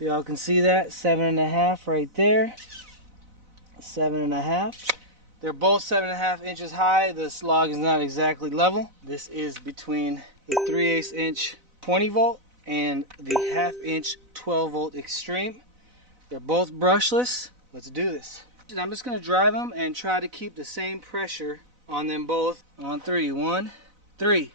So y'all can see that 7.5 right there. 7.5. They're both 7.5 inches high. This log is not exactly level. This is between the 3/8 inch 20 volt and the 1/2 inch 12 volt Xtreme. They're both brushless. Let's do this. I'm just going to drive them and try to keep the same pressure on them both on 3. 1, 3.